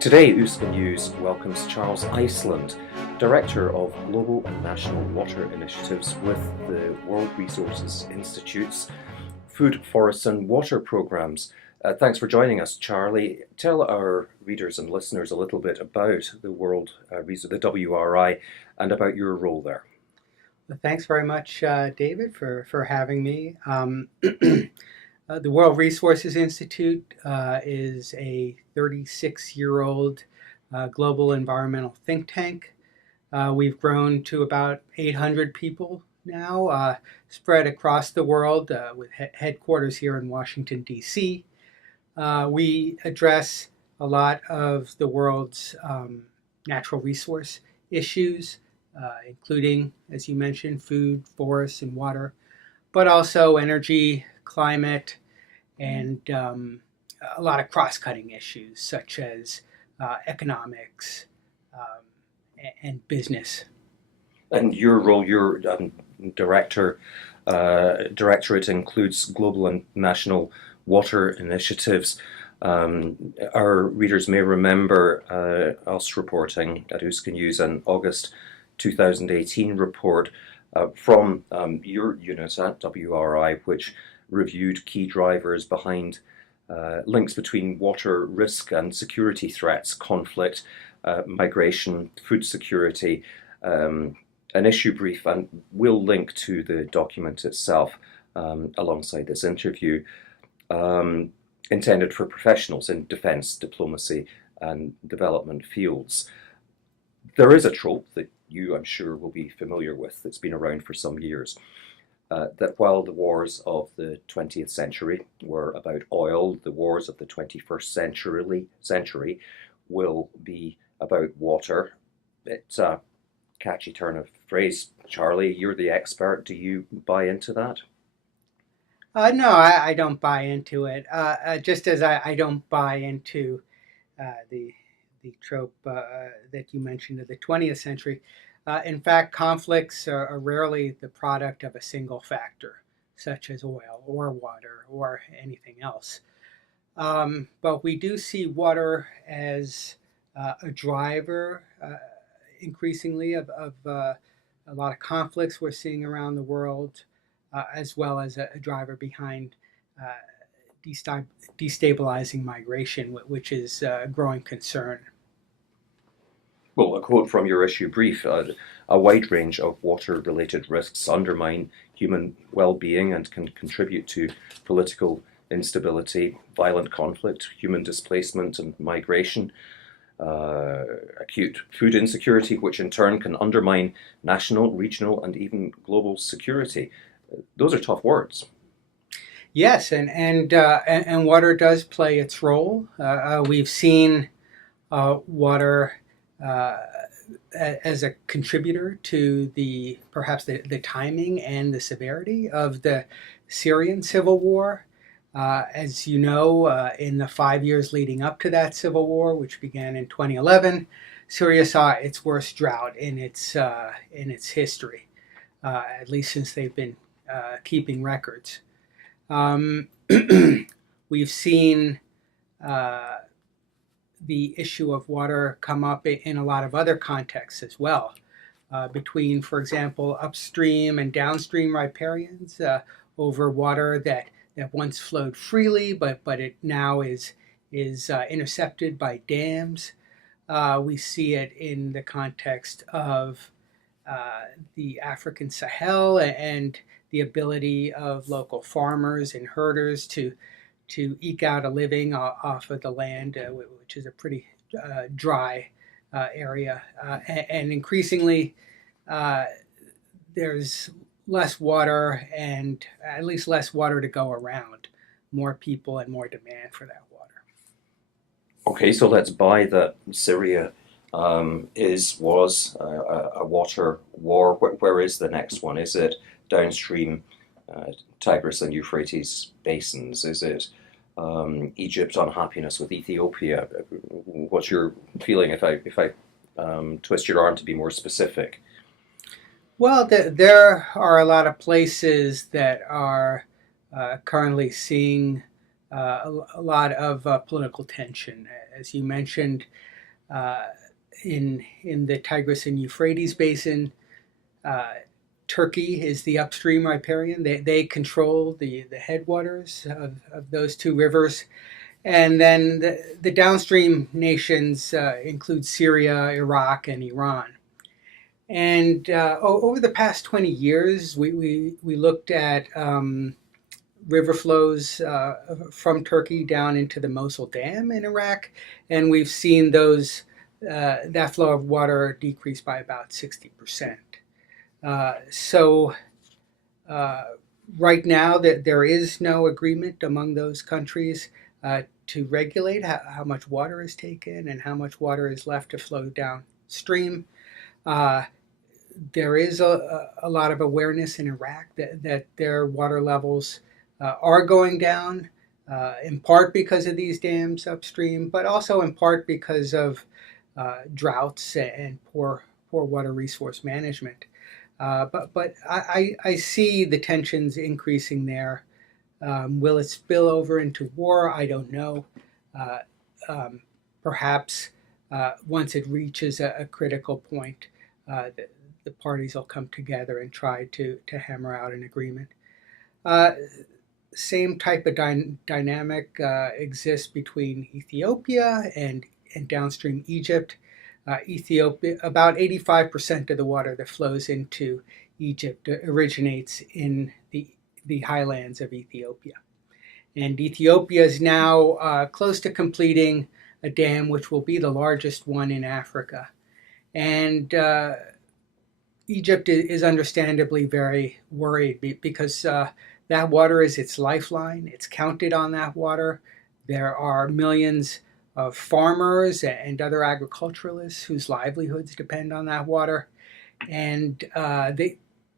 Today, OOSKAnews welcomes Charles Iceland, Director of Global and National Water Initiatives with the World Resources Institute's Food, Forests and Water Programmes. Thanks for joining us, Charlie. Tell our readers and listeners a little bit about the the WRI, and about your role there. Well, thanks very much, David, for having me. The World Resources Institute is a 36-year-old global environmental think tank. We've grown to about 800 people now, spread across the world with headquarters here in Washington, D.C. We address a lot of the world's natural resource issues, including, as you mentioned, food, forests, and water, but also energy, climate, and a lot of cross-cutting issues such as economics and business. And your role, your directorate includes global and national water initiatives. Our readers may remember us reporting at OOSKAnews an August 2018 report from your unit at WRI, which reviewed key drivers behind links between water risk and security threats, conflict, migration, food security, an issue brief, and we'll link to the document itself alongside this interview, intended for professionals in defence, diplomacy and development fields. There is a trope that you, I'm sure, will be familiar with, that's been around for some years, that while the wars of the 20th century were about oil, the wars of the 21st century will be about water. It's a catchy turn of phrase. Charlie, you're the expert. Do you buy into that? No, I don't buy into it. Just as I don't buy into the trope that you mentioned of the 20th century. In fact, conflicts are rarely the product of a single factor, such as oil or water or anything else. But we do see water as a driver, increasingly, of a lot of conflicts we're seeing around the world, as well as a driver behind destabilizing migration, which is a growing concern. Well, a quote from your issue brief, a wide range of water-related risks undermine human well-being and can contribute to political instability, violent conflict, human displacement and migration, acute food insecurity, which in turn can undermine national, regional and even global security. Those are tough words. Yes, and water does play its role. We've seen water as a contributor to perhaps the timing and the severity of the Syrian civil war. As you know, in the 5 years leading up to that civil war, which began in 2011, Syria saw its worst drought in its history, at least since they've been keeping records. We've seen the issue of water come up in a lot of other contexts as well, between, for example, upstream and downstream riparians over water that once flowed freely, but it now is intercepted by dams. We see it in the context of the African Sahel and the ability of local farmers and herders to eke out a living off of the land, which is a pretty dry area. And increasingly, there's less water, and at least less water to go around. More people and more demand for that water. Okay, so let's buy that Syria was a water war. Where is the next one? Is it downstream Tigris and Euphrates basins? Is it Egypt's unhappiness with Ethiopia? What's your feeling if I twist your arm to be more specific? Well, there are a lot of places that are currently seeing a lot of political tension, As you mentioned, in the Tigris and Euphrates basin, Turkey is the upstream riparian. They control the headwaters of those two rivers. And then the downstream nations include Syria, Iraq, and Iran. And over the past 20 years, we looked at river flows from Turkey down into the Mosul Dam in Iraq, and we've seen that flow of water decrease by about 60%. So right now, there is no agreement among those countries to regulate how much water is taken and how much water is left to flow downstream. There is a lot of awareness in Iraq that their water levels are going down, in part because of these dams upstream, but also in part because of droughts and poor water resource management. But I see the tensions increasing there. Will it spill over into war? I don't know. Perhaps once it reaches a critical point, the parties will come together and try to hammer out an agreement. Same type of dynamic exists between Ethiopia and downstream Egypt. Ethiopia, about 85% of the water that flows into Egypt originates in the highlands of Ethiopia. And Ethiopia is now close to completing a dam which will be the largest one in Africa. And Egypt is understandably very worried because that water is its lifeline. It's counted on that water. There are millions of farmers and other agriculturalists whose livelihoods depend on that water. And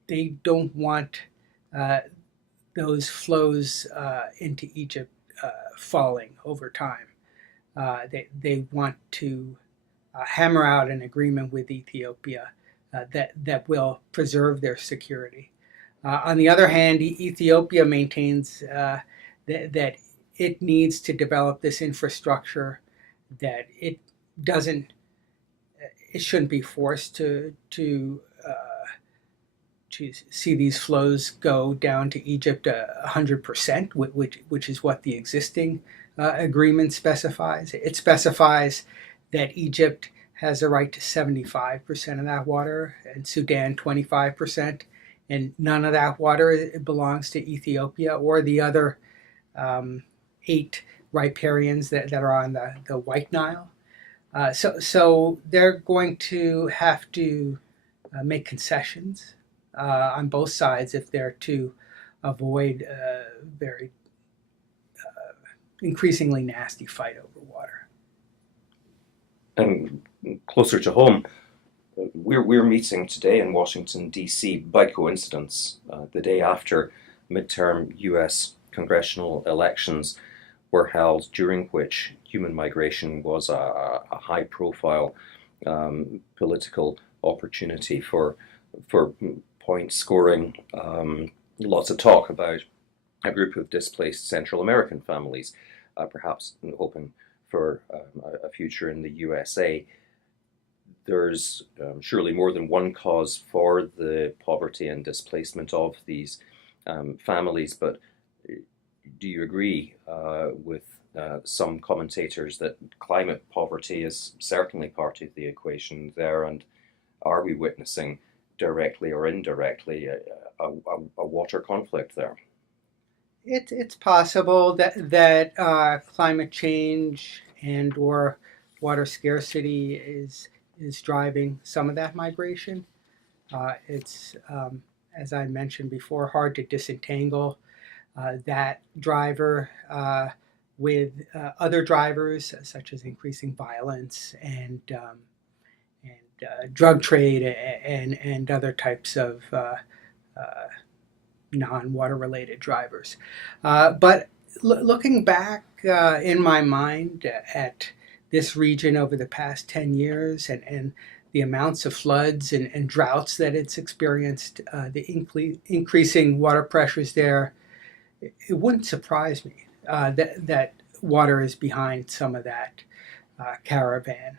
they don't want those flows into Egypt falling over time. They want to hammer out an agreement with Ethiopia that will preserve their security. On the other hand, Ethiopia maintains that it needs to develop this infrastructure, that it shouldn't be forced to see these flows go down to Egypt 100%, which is what the existing agreement specifies. It specifies that Egypt has a right to 75% of that water, and Sudan 25%, and none of that water belongs to Ethiopia or the other 8 riparians that are on the White Nile. So they're going to have to make concessions on both sides if they're to avoid a very increasingly nasty fight over water. And closer to home, we're meeting today in Washington, D.C. by coincidence, the day after midterm U.S. congressional elections were held, during which human migration was a high-profile political opportunity for point scoring. Lots of talk about a group of displaced Central American families, perhaps hoping for a future in the USA. There's surely more than one cause for the poverty and displacement of these families, but do you agree with some commentators that climate poverty is certainly part of the equation there, and are we witnessing directly or indirectly a water conflict there? It's possible that climate change and or water scarcity is driving some of that migration. It's, as I mentioned before, hard to disentangle that driver with other drivers such as increasing violence and drug trade and other types of non-water related drivers. But looking back in my mind at this region over the past 10 years and the amounts of floods and droughts that it's experienced, the increasing water pressures there, it wouldn't surprise me that water is behind some of that. caravan.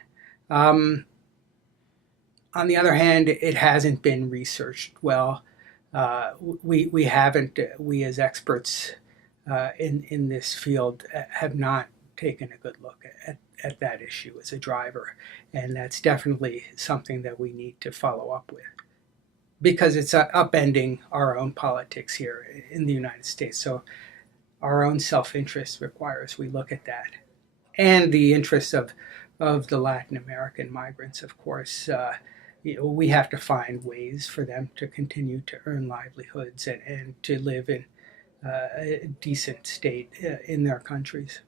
On the other hand, it hasn't been researched well. We haven't, we as experts in this field have not taken a good look at that issue as a driver. And that's definitely something that we need to follow up with because it's upending our own politics here in the United States. So our own self-interest requires we look at that. And the interests of the Latin American migrants, of course. We have to find ways for them to continue to earn livelihoods and to live in a decent state in their countries.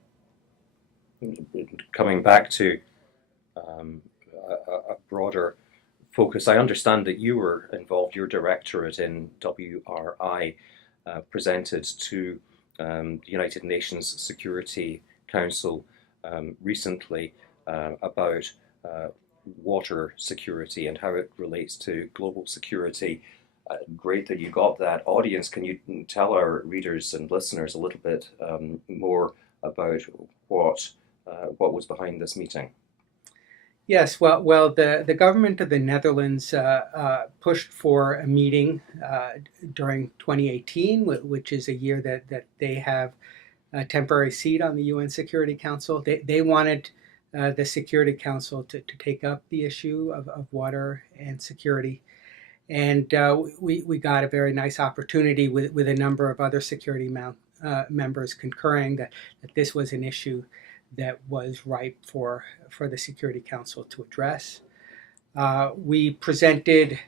Coming back to a broader focus, I understand that you were involved, your directorate in WRI presented to the United Nations Security Council recently about water security and how it relates to global security. Great that you got that. Audience, can you tell our readers and listeners a little bit more about what was behind this meeting? Yes, well, the government of the Netherlands pushed for a meeting during 2018, which is a year that they have a temporary seat on the UN Security Council. They wanted the Security Council to take up the issue of water and security. And we got a very nice opportunity with a number of other security members concurring that this was an issue that was ripe for the Security Council to address. We presented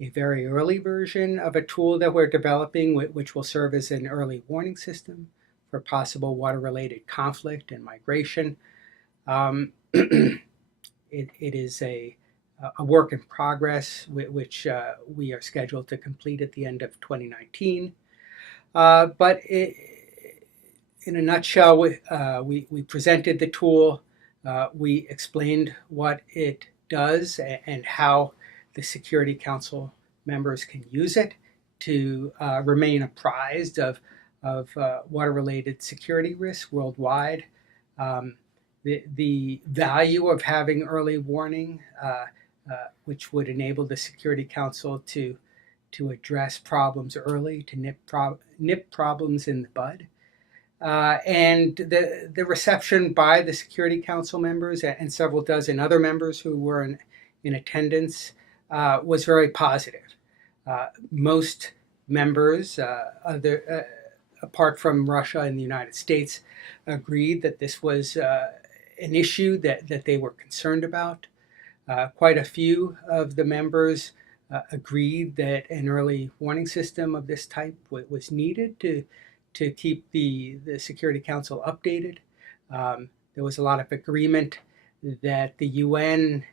a very early version of a tool that we're developing, which will serve as an early warning system for possible water-related conflict and migration. It is a work in progress, which we are scheduled to complete at the end of 2019. But in a nutshell, we presented the tool, we explained what it does and how the Security Council members can use it to remain apprised of water-related security risks worldwide. The value of having early warning, which would enable the Security Council to address problems early, to nip problems in the bud. And the reception by the Security Council members and several dozen other members who were in attendance was very positive. Most members, apart from Russia and the United States, agreed that this was an issue that they were concerned about. Quite a few of the members agreed that an early warning system of this type was needed to keep the Security Council updated. There was a lot of agreement that the UN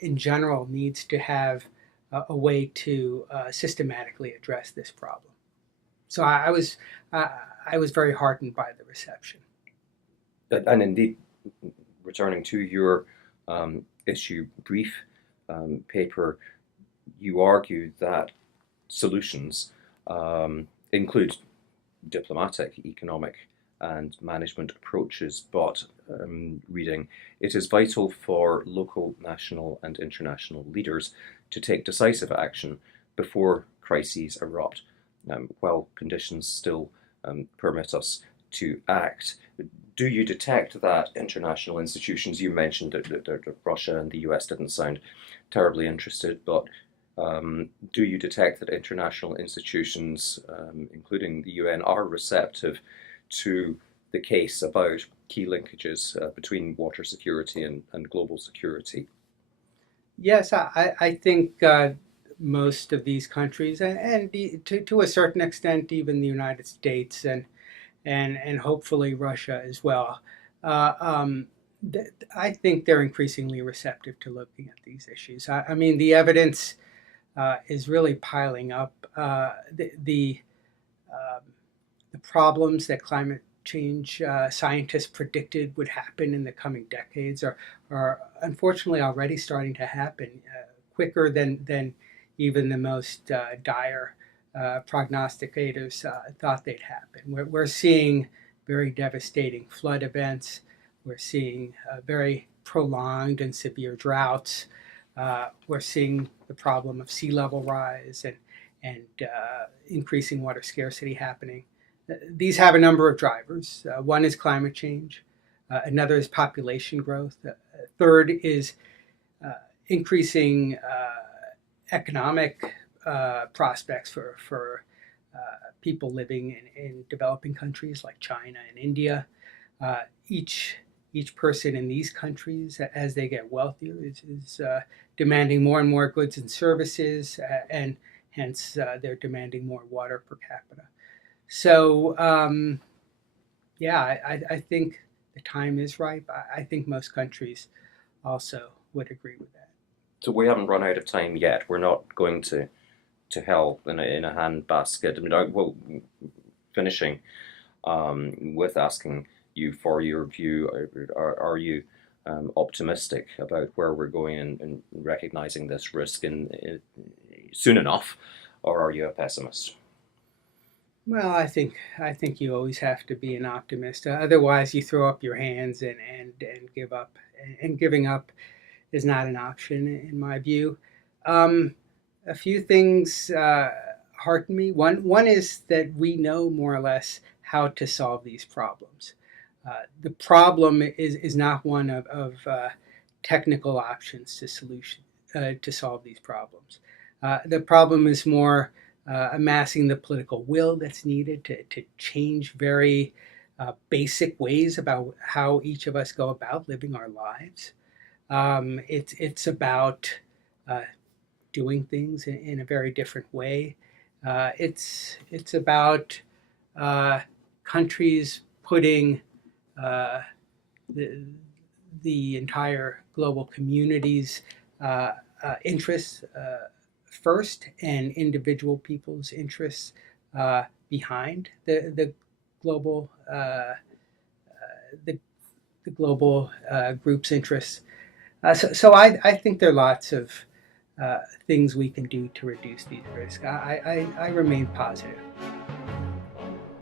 in general needs to have a way to systematically address this problem. So I was very heartened by the reception. And indeed, returning to your issue brief paper, you argue that solutions include diplomatic, economic, and management approaches, but reading, it is vital for local, national, and international leaders to take decisive action before crises erupt, while conditions still permit us to act. Do you detect that international institutions, you mentioned that Russia and the US didn't sound terribly interested, but do you detect that international institutions, including the UN, are receptive to the case about key linkages between water security and global security? Yes, I think most of these countries, and to a certain extent, even the United States and hopefully Russia as well, I think they're increasingly receptive to looking at these issues. I mean, the evidence is really piling up. The problems that climate change scientists predicted would happen in the coming decades are unfortunately already starting to happen quicker than even the most dire prognosticators thought they'd happen. We're seeing very devastating flood events. We're seeing very prolonged and severe droughts. We're seeing the problem of sea level rise and increasing water scarcity happening. These have a number of drivers. One is climate change. Another is population growth. Third is increasing economic prospects for people living in developing countries like China and India. Each person in these countries, as they get wealthier, is demanding more and more goods and services, and hence they're demanding more water per capita. So, I think the time is ripe. I think most countries also would agree with that. So we haven't run out of time yet. We're not going to hell in a handbasket. I mean, finishing with asking you for your view. Are you optimistic about where we're going and recognizing this risk in soon enough, or are you a pessimist? Well, I think you always have to be an optimist. Otherwise, you throw up your hands and give up. And giving up is not an option in my view. A few things hearten me. One is that we know more or less how to solve these problems. The problem is not one of technical options to solve these problems. The problem is more amassing the political will that's needed to change very basic ways about how each of us go about living our lives. It's about doing things in a very different way. It's about countries putting the entire global community's interests first, and individual people's interests behind the global the global group's interests. So I think there are lots of things we can do to reduce these risks. I remain positive.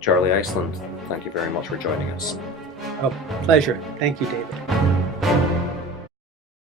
Charlie Iceland, thank you very much for joining us. Oh, pleasure. Thank you, David.